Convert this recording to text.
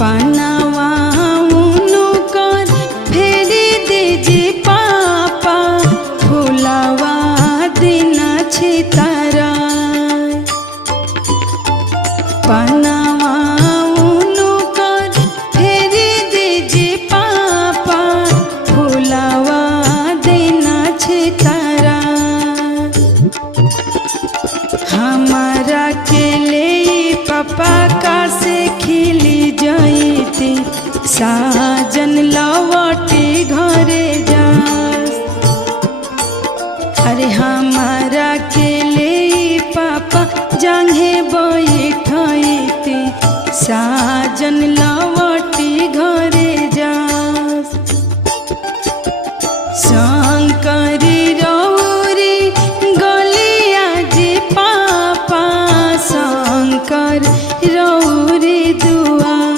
पनावा उनकर फेरी दीजी पापा फुलावा दिन छितारा पनावा उनकर फेरी दीजी पापा फुलावा दिन छितारा हमारा के ले पापा का से खिली जाती साज